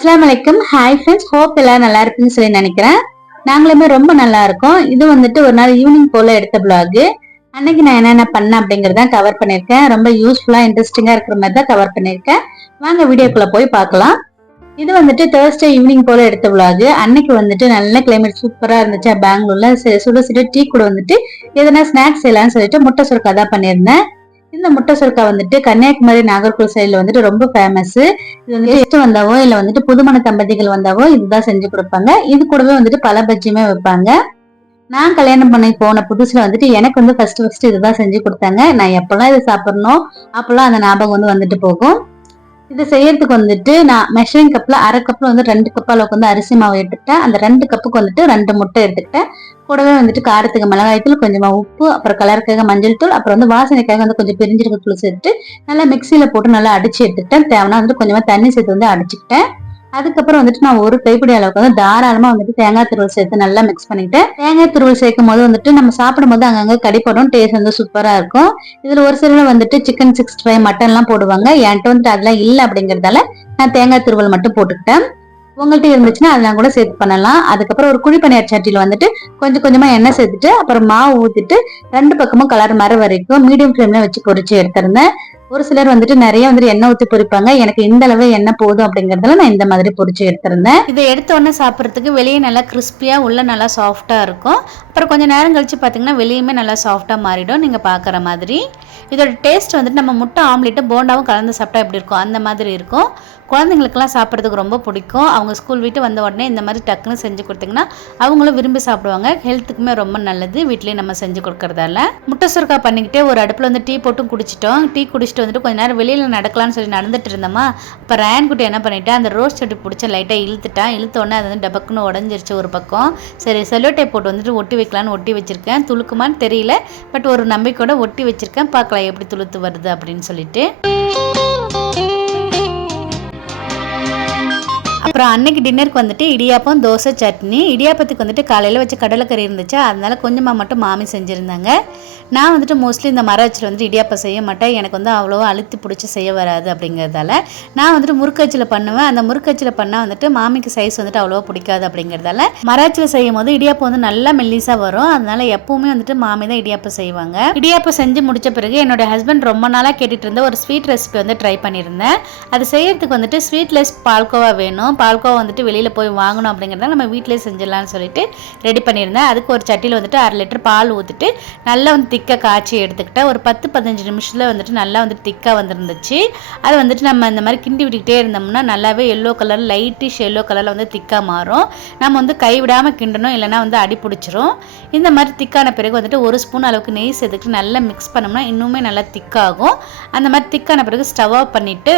அஸ்லாம் வலைக்கம் hi friends hope எல்லாம் நல்லா இருக்குன்னு சொல்லி நினைக்கிறேன். நாங்களுமே ரொம்ப நல்லா இருக்கோம். இது வந்துட்டு ஒரு நாள் ஈவினிங் போல எடுத்த பிளாகு அன்னைக்கு நான் என்னென்ன பண்ணேன் அப்படிங்கறத கவர் பண்ணிருக்கேன் ரொம்ப யூஸ்ஃபுல்லா இன்ட்ரெஸ்டிங்கா இருக்கிற மாதிரி தான் கவர் பண்ணிருக்கேன் வாங்க வீடியோக்குள்ள போய் பார்க்கலாம். இது வந்துட்டு தேர்ஸ்டே ஈவினிங் போல எடுத்த பிளாகு அன்னைக்கு வந்துட்டு நல்ல கிளைமேட் சூப்பரா இருந்துச்சு. பெங்களூர்ல சுட சுட டீ கூட வந்துட்டு எதனா ஸ்நாக்ஸ் செய்யலாம்னு சொல்லிட்டு முட்டை சுருக்கா தான் பண்ணியிருந்தேன். இந்த முட்டை சுருக்கா வந்துட்டு கன்னியாகுமரி நாகர்கோவில் சைடுல வந்துட்டு ரொம்ப ஃபேமஸ் இது வந்து கெஸ்ட் வந்தாவோ இல்ல வந்துட்டு புதுமண தம்பதிகள் வந்தாவோ இதுதான் செஞ்சு கொடுப்பாங்க. இது கூடவே வந்துட்டு பல பஜ்ஜியுமே வைப்பாங்க. நான் கல்யாணம் பண்ணி போன புதுசுல வந்துட்டு எனக்கு வந்து ஃபர்ஸ்ட் ஃபர்ஸ்ட் இதுதான் செஞ்சு கொடுத்தாங்க. நான் எப்பெல்லாம் இதை சாப்பிடணும் அப்பெல்லாம் அந்த ஞாபகம் வந்து வந்துட்டு போகும். இது செய்யறதுக்கு வந்துட்டு நான் மெஷரிங் கப்ல அரை கப்ல வந்து ரெண்டு கப் அளவுக்கு வந்து அரிசி மாவு எடுத்துக்கிட்டேன். அந்த ரெண்டு கப்புக்கு வந்துட்டு ரெண்டு முட்டை எடுத்துக்கிட்டேன். கூடவே வந்துட்டு காரத்துக்கு மிளகாய் தூள் கொஞ்சமா உப்பு அப்புறம் கலருக்காக மஞ்சள் தூள் அப்புறம் வந்து வாசனைக்காக வந்து கொஞ்சம் பிரிஞ்சிருக்க தூள் சேர்த்து நல்லா மிக்சியில போட்டு நல்லா அடிச்சு எடுத்துக்கிட்டேன். தேவைன்னா வந்துட்டு கொஞ்சமா தண்ணி சேர்த்து வந்து அடிச்சுக்கிட்டேன். அதுக்கப்புறம் வந்துட்டு நான் ஒரு கைப்பிடி அளவுக்கு வந்து தாராளமா வந்துட்டு தேங்காய் துருவல் சேர்த்து நல்லா மிக்ஸ் பண்ணிக்கிட்டேன் தேங்காய் துருவல் சேர்க்கும் போது வந்துட்டு நம்ம சாப்பிடும் போது அங்கங்க கடிப்படும் டேஸ்ட் வந்து சூப்பரா இருக்கும். இதுல ஒரு சிலர் வந்துட்டு சிக்கன் சிக்ஸ்டி ஃபைவ் மட்டன் எல்லாம் போடுவாங்க. என்கிட்ட வந்துட்டு அதெல்லாம் இல்லை அப்படிங்கறதால நான் தேங்காய் துருவல் மட்டும் போட்டுக்கிட்டேன். உங்கள்கிட்ட இருந்துச்சுன்னா அதெல்லாம் கூட சேர்த்து பண்ணலாம். அதுக்கப்புறம் ஒரு குழி பணியார் சட்டியில வந்துட்டு கொஞ்சம் கொஞ்சமா எண்ணெய் சேர்த்துட்டு அப்புறம் மாவு ஊத்திட்டு ரெண்டு பக்கமும் கலர் மர வரைக்கும் மீடியம் ஃப்ளேம்ல வச்சு பொறிச்சு எடுத்திருந்தேன். ஒரு சிலர் வந்துட்டு நிறைய வந்துட்டு எண்ணெய் ஊத்தி பொறிப்பாங்க எனக்கு இந்த அளவு எண்ணெய் போதும் அப்படிங்கறதுல நான் இந்த மாதிரி பொறிச்சு எடுத்திருந்தேன். இதை எடுத்த உடனே சாப்பிட்றதுக்கு வெளியே நல்லா கிறிஸ்பியா உள்ள நல்லா சாஃப்டா இருக்கும். அப்புறம் கொஞ்சம் நேரம் கழிச்சு பார்த்தீங்கன்னா வெளியுமே நல்லா சாஃப்டா மாறிடும். நீங்கள் பார்க்குற மாதிரி. இதோட டேஸ்ட் வந்துட்டு நம்ம முட்டை ஆம்லேட்டு போண்டாவும் கலந்து சாப்பிட்டா எப்படி இருக்கும்? அந்த மாதிரி இருக்கும். குழந்தைங்களுக்குலாம் சாப்பிட்றதுக்கு ரொம்ப பிடிக்கும். அவங்க ஸ்கூல் விட்டு வந்த உடனே இந்த மாதிரி டக்குன்னு செஞ்சு கொடுத்தீங்கன்னா அவங்களும் விரும்பி சாப்பிடுவாங்க. ஹெல்த்துக்குமே ரொம்ப நல்லது. வீட்லேயே நம்ம செஞ்சு கொடுக்கறதால. முட்டை சுருக்கா பண்ணிக்கிட்டே ஒரு அடுப்பில் வந்து டீ போட்டும் குடிச்சிட்டோம். டீ குடிச்சிட்டு வந்துட்டு கொஞ்ச நேரம் வெளியில் நடக்கலாம்னு சொல்லி நடந்துட்டு இருந்தோமா இப்போ ரயான் குட்டி என்ன பண்ணிட்டேன் அந்த ரோஸ் செடி பிடிச்ச லைட்டாக இழுத்துட்டான் இழுத்த உடனே அது வந்து டபக்குன்னு உடஞ்சிருச்சு ஒரு பக்கம். சரி செல்லோ போட்டு வந்துட்டு ஒட்டி வைக்கலான்னு ஒட்டி வச்சிருக்கேன். துளுக்குமான்னு தெரியல பட் ஒரு நம்பிக்கையோட ஒட்டி வச்சிருக்கேன். பார்க்கலாம் எப்படி துளுத்து வருது அப்படின்னு சொல்லிட்டு. அப்புறம் அன்னைக்கு டின்னருக்கு வந்துட்டு இடியாப்பம் தோசை சட்னி. இடியாப்பத்துக்கு வந்துட்டு காலையில் வச்ச கடலைக்கறி இருந்துச்சு. அதனால கொஞ்சமாக மட்டும் மாமி செஞ்சுருந்தாங்க. நான் வந்துட்டு மோஸ்ட்லி இந்த மர வச்சில் வந்துட்டு இடியாப்பம் செய்ய மாட்டேன். எனக்கு வந்து அவ்வளோவா அழுத்தி பிடிச்சி செய்ய வராது அப்படிங்கிறதால நான் வந்துட்டு முறுக்கச்சில் பண்ணுவேன். அந்த முறுக்கச்சில் பண்ணால் வந்துட்டு மாமிக்கு சைஸ் வந்துட்டு அவ்வளோவா பிடிக்காது அப்படிங்கிறதால மராச்சில் செய்யும் போது இடியாப்பம் வந்து நல்லா மெல்லிஸாக வரும். அதனால எப்பவுமே வந்துட்டு மாமி தான் இடியாப்பம் செய்வாங்க. இடியாப்பம் செஞ்சு முடிச்ச பிறகு என்னோட ஹஸ்பண்ட் ரொம்ப நாளாக கேட்டுட்டு இருந்த ஒரு ஸ்வீட் ரெசிபி வந்து ட்ரை பண்ணியிருந்தேன். அது செய்யறதுக்கு வந்துட்டு ஸ்வீட்லெஸ் பால்கோவா வேணும். பால்கோவா வந்துட்டு வெளியில் போய் வாங்கணும் அப்படிங்கிறத நம்ம வீட்டிலே செஞ்சிடலாம்னு சொல்லிட்டு ரெடி பண்ணியிருந்தேன். அதுக்கு ஒரு சட்டியில் வந்துட்டு அரை லிட்டர் பால் ஊற்றிட்டு நல்லா வந்து திக்காக காய்ச்சி எடுத்துக்கிட்டேன். ஒரு பத்து பதினஞ்சு நிமிஷத்தில் வந்துட்டு நல்லா வந்துட்டு திக்காக வந்துருந்துச்சு. அது வந்துட்டு நம்ம இந்த மாதிரி கிண்டி விட்டுக்கிட்டே இருந்தோம்னா நல்லாவே எல்லோ கலர் லைட்டிஷ் எல்லோ கலரில் வந்து திக்காக மாறும். நம்ம வந்து கைவிடாமல் கிண்டணும் இல்லைன்னா வந்து அடி பிடிச்சிரும். இந்த மாதிரி திக்கான பிறகு வந்துட்டு ஒரு ஸ்பூன் அளவுக்கு நெய் சேர்த்துக்கிட்டு நல்லா மிக்ஸ் பண்ணோம்னா இன்னுமே நல்லா திக்காகும். அந்த மாதிரி திக்கான பிறகு ஸ்டவ் ஆஃப் பண்ணிவிட்டு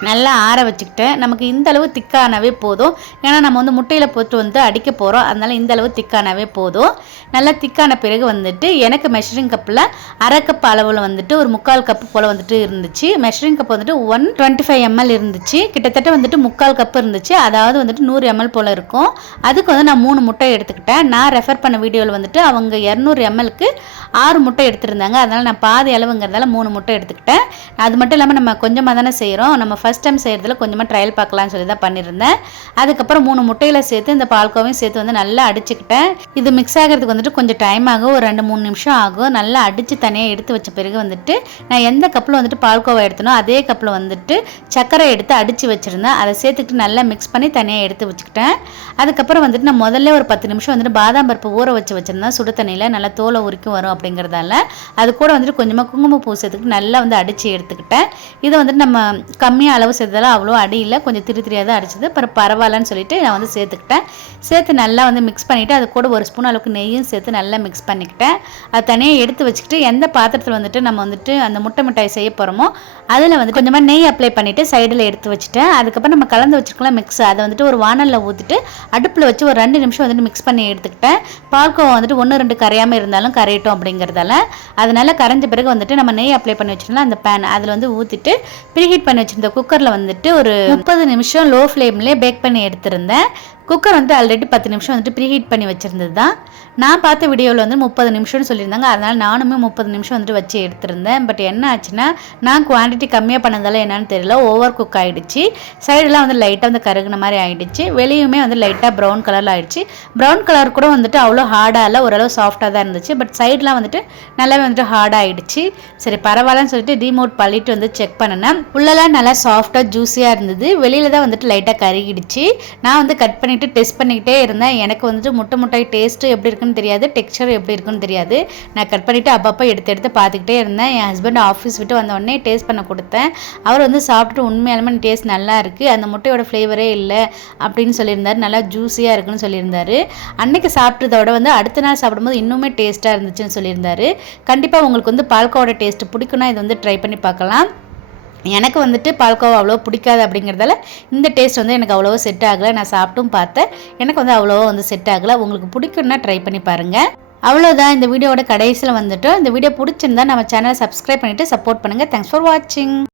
நல்லா ஆற வச்சுக்கிட்டேன் நமக்கு இந்த அளவு திக்கானவே போதும். ஏன்னா நம்ம வந்து முட்டையில் போட்டு வந்து அடிக்க போகிறோம் அதனால் இந்த அளவு திக்கானவே போதும். நல்லா திக்கான பிறகு வந்துட்டு எனக்கு மெஷரிங் கப்பில் அரை கப் அளவில் வந்துட்டு ஒரு முக்கால் கப்பு போல் வந்துட்டு இருந்துச்சு. மெஷரிங் கப் வந்துட்டு ஒன் டுவெண்ட்டி ஃபைவ் எம்எல் இருந்துச்சு. கிட்டத்தட்ட வந்துட்டு முக்கால் கப் இருந்துச்சு. அதாவது வந்துட்டு நூறு எம்எல் போல் இருக்கும். அதுக்கு வந்து நான் மூணு முட்டை எடுத்துக்கிட்டேன். நான் ரெஃபர் பண்ண வீடியோவில் வந்துட்டு அவங்க இரநூறு எம்எல்க்கு ஆறு முட்டை எடுத்திருந்தாங்க. அதனால் நான் பாதி அளவுங்கிறதால மூணு முட்டை எடுத்துக்கிட்டேன். அது மட்டும் இல்லாமல் நம்ம கொஞ்சமாக தானே செய்கிறோம் நம்ம ஃபஸ்ட் டைம் செய்கிறதுல கொஞ்சமாக ட்ரையல் பார்க்கலாம்னு சொல்லி தான் பண்ணியிருந்தேன். அதுக்கப்புறம் மூணு முட்டையில் சேர்த்து இந்த பால்கோவையும் சேர்த்து வந்து நல்லா அடிச்சுக்கிட்டேன். இது மிக்ஸ் ஆகிறதுக்கு வந்துட்டு கொஞ்சம் டைம் ஆகும். ஒரு ரெண்டு மூணு நிமிஷம் ஆகும். நல்லா அடித்து தனியாக எடுத்து வச்ச பிறகு வந்துட்டு நான் எந்த கப்பில் வந்துட்டு பால்கோவா எடுத்தனோ அதே கப்பில் வந்துட்டு சர்க்கரை எடுத்து அடித்து வச்சுருந்தேன். அதை சேர்த்துக்கிட்டு நல்லா மிக்ஸ் பண்ணி தனியாக எடுத்து வச்சுக்கிட்டேன். அதுக்கப்புறம் வந்துட்டு நான் முதல்ல ஒரு பத்து நிமிஷம் வந்துட்டு பாதாம் பருப்பு ஊற வச்சு வச்சுருந்தேன். சுடு தண்ணியில் நல்லா தோலை உரிக்கும் வரும் அப்படிங்கிறதால. அது கூட வந்துட்டு கொஞ்சமாக குங்குமப்பூ சேர்த்துக்கிட்டு நல்லா வந்து அடித்து எடுத்துக்கிட்டேன். இதை வந்துட்டு நம்ம கம்மியாக அளவு சேர்த்ததால் அவ்வளோ அடி இல்லை. கொஞ்சம் திரு திரியாக தான் அடிச்சது. அப்புறம் பரவாயில்லன்னு சொல்லிட்டு நான் வந்து சேர்த்துக்கிட்டேன். சேர்த்து நல்லா வந்து மிக்ஸ் பண்ணிவிட்டு அது கூட ஒரு ஸ்பூன் அளவுக்கு நெய்யும் சேர்த்து நல்லா மிக்ஸ் பண்ணிக்கிட்டேன். அது தனியாக எடுத்து வச்சுக்கிட்டு எந்த பாத்திரத்தில் வந்துட்டு நம்ம வந்துட்டு அந்த முட்டை மிட்டாய் செய்ய போகிறோமோ அதில் வந்து கொஞ்சமாக நெய் அப்ளை பண்ணிவிட்டு சைடில் எடுத்து வச்சுட்டேன். அதுக்கப்புறம் நம்ம கலந்து வச்சுருக்கலாம் மிக்ஸ் அதை வந்துட்டு ஒரு வானலில் ஊற்றிட்டு அடுப்பில் வச்சு ஒரு ரெண்டு நிமிஷம் வந்துட்டு மிக்ஸ் பண்ணி எடுத்துக்கிட்டேன். பால்கோவா வந்துட்டு ஒன்று ரெண்டு கரையாமல் இருந்தாலும் கரையட்டும் அப்படிங்கிறதால அதனால் கரைஞ்ச பிறகு வந்துட்டு நம்ம நெய் அப்ளை பண்ணி வச்சிருந்தோம் அந்த பேன் அதில் வந்து ஊற்றிட்டு ப்ரீஹீட் பண்ணி வச்சுருந்த குக் குக்கரில் வந்துட்டு ஒரு முப்பது நிமிஷம் லோ ஃப்ளேம்லேயே பேக் பண்ணி எடுத்திருந்தேன். குக்கர் வந்துட்டு ஆல்ரெடி பத்து நிமிஷம் வந்துட்டு ப்ரீ ஹீட் பண்ணி வச்சுருந்தது தான் நான் பார்த்த வீடியோவில் வந்து முப்பது நிமிஷம்னு சொல்லியிருந்தாங்க. அதனால் நானுமே முப்பது நிமிஷம் வந்துட்டு வச்சு எடுத்திருந்தேன். பட் என்ன ஆச்சுன்னா நான் குவான்டிட்டி கம்மியாக பண்ணதால என்னன்னு தெரியல. ஓவர் குக் ஆகிடுச்சு சைடெலாம் வந்து லைட்டாக வந்து கருகுன மாதிரி ஆகிடுச்சு வெளியுமே வந்து லைட்டாக ப்ரௌன் கலரில் ஆகிடுச்சு ப்ரௌன் கலர் கூட வந்துட்டு அவ்வளோ ஹார்டாக இல்லை. ஓரளவு சாஃப்டாக தான் இருந்துச்சு. பட் சைட்லாம் வந்துட்டு நல்லாவே வந்துட்டு ஹார்டாக ஆகிடுச்சு சரி பரவாயில்லன்னு சொல்லிட்டு ரீமோட் பண்ணிட்டு வந்து செக் பண்ணினேன். உள்ளெல்லாம் நல்லா சாஃப்டாக ஜூஸியாக இருந்தது. வெளியில் தான் வந்துட்டு லைட்டாக கருகிடுச்சு. நான் வந்து கட் பண்ணி பண்ணிவிட்டு டெஸ்ட் பண்ணிக்கிட்டே இருந்தேன். எனக்கு வந்துட்டு முட்டை முட்டாய் டேஸ்ட்டு எப்படி இருக்குன்னு தெரியாது டெக்ஸ்சர் எப்படி இருக்குன்னு தெரியாது. நான் கட் பண்ணிவிட்டு அப்பப்போ எடுத்து எடுத்து பார்த்துக்கிட்டே இருந்தேன். என் ஹஸ்பண்ட் ஆஃபீஸ் விட்டு வந்த உடனே டேஸ்ட் பண்ண கொடுத்தேன். அவர் வந்து சாப்பிட்டுட்டு உண்மையாலுமே டேஸ்ட் நல்லா இருக்குது அந்த முட்டையோட ஃப்ளேவரே இல்லை அப்படின்னு சொல்லியிருந்தார். நல்லா ஜூஸியாக இருக்குன்னு சொல்லியிருந்தார். அன்னைக்கு சாப்பிட்டதோட வந்து அடுத்த நாள் சாப்பிடும்போது இன்னுமே டேஸ்ட்டாக இருந்துச்சுன்னு சொல்லியிருந்தார். கண்டிப்பாக உங்களுக்கு வந்து பால்கோட டேஸ்ட் பிடிக்குன்னா இது வந்து ட்ரை பண்ணி பார்க்கலாம். எனக்கு வந்துட்டு பால்கோவா அவ்வளோ பிடிக்காது அப்படிங்கிறதால இந்த டேஸ்ட் வந்து எனக்கு அவ்வளோவா செட் ஆகலை. நான் சாப்பிட்டும் பார்த்தேன். எனக்கு வந்து அவ்வளோவா வந்து செட் ஆகலை. உங்களுக்கு பிடிக்குன்னா ட்ரை பண்ணி பாருங்கள் அவ்வளோதான் இந்த வீடியோவோட கடைசியில் வந்துட்டு இந்த வீடியோ பிடிச்சிருந்தா நம்ம சேனலை சப்ஸ்கிரைப் பண்ணிவிட்டு சப்போர்ட் பண்ணுங்கள் தேங்க்ஸ் ஃபார் வாட்சிங்